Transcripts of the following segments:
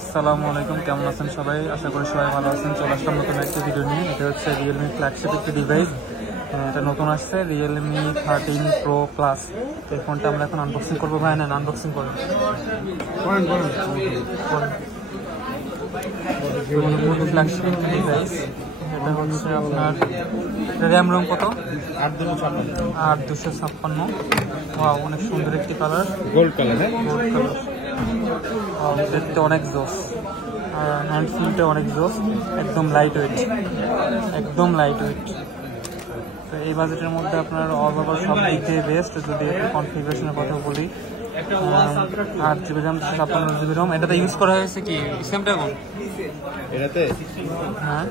আসসালামু আলাইকুম, কেমন আছেন সবাই? আশা করি সবাই ভালো আছেন। চলে আসলাম নতুন একটা ভিডিও নিয়ে। এটা হচ্ছে রিয়েলমি ফ্ল্যাগশিপ একটি ডিভাইস। এটা নতুন আসছে, রিয়েলমি 13 প্রো প্লাস। তো এই ফোনটা আমরা এখন আনবক্সিং করবো। ভাই না, আনবক্সিং করেন। ফ্ল্যাগশিপ একটি ডিভাইস। এটা হচ্ছে আপনার র্যাম রোম কত? 8/256। অনেক সুন্দর একটি colour, gold colour. Gold colour. দেখতে অনেক জোস, হ্যান্ড ফিলটা অনেক জোস। একদম লাইট ওয়েট, একদম লাইট ওয়েট। তো এই বাজেটের মধ্যে আপনার অল ওভার সব দিক দিয়ে বেস্ট। যদি একটু কনফিগারেশনের কথা বলি, 8GB র্যাম, 56GB রোম। এটাতে ইউজ করা হয়েছে কি স্ন্যাপড্রাগন? এটাতে হ্যাঁ,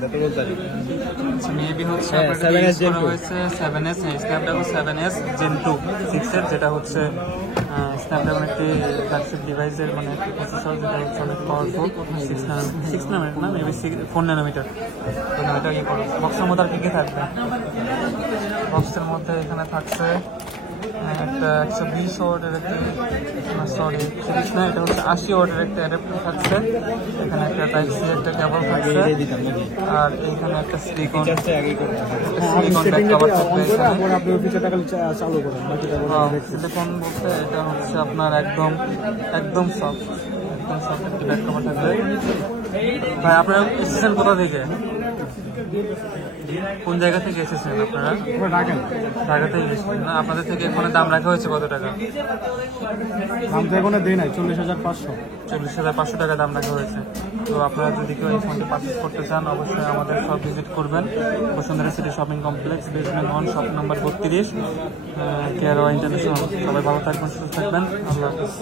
মেবি হচ্ছে 7S Gen 2 হয়েছে 7S, স্ন্যাপড্রাগন 7S Gen 2 6 যেটা হচ্ছে স্ন্যাপড্রাগন একটি ফ্ল্যাগশিপ ডিভাইসের মানে একটি প্রসেসর, যেটা হচ্ছে অনেক পাওয়ারফুল। 6 নানোমিটার না, মেবি 4 নানোমিটার। তো এটা ইয়ে করো। বক্সের মধ্যে আর কি থাকবে? বক্সের মধ্যে এখানে থাকছে একটা 120 ওয়াটের একটি, সরি 30 না, এটা হচ্ছে 80 ওয়াটের একটা অ্যাডাপ্টার থাকছে। এখানে একটা টাইপ সি একটা কেবল থাকছে, আর এইখানে একটা সিলিকন ব্যাক কভার থাকবে। সিলিকন বলতে এটা হচ্ছে আপনার একদম সফট, একদম সফট একটি ব্যাক কভার থাকবে। ভাই আপনারা এসেছেন কোথা থেকে? কোন জায়গা থেকে এসেছেন আপনারা? ঢাকা থেকে এসেছেন না? আপনাদের থেকে ফোনের দাম রাখা হয়েছে কত টাকা? দাম তো এখনো দেয় নাই, 40,500। 40,500 টাকা দাম রাখা হয়েছে। তো আপনারা যদি কেউ এই ফোনটি পারচেস করতে চান, অবশ্যই আমাদের সব ভিজিট করবেন। Bashundhara city shopping complex, basement 1, shop number 32, কেয়ারওয়া ইন্টারন্যাশনাল। সবাই ভালো থাকবেন, সুস্থ থাকবেন। আল্লাহ হাফিজ।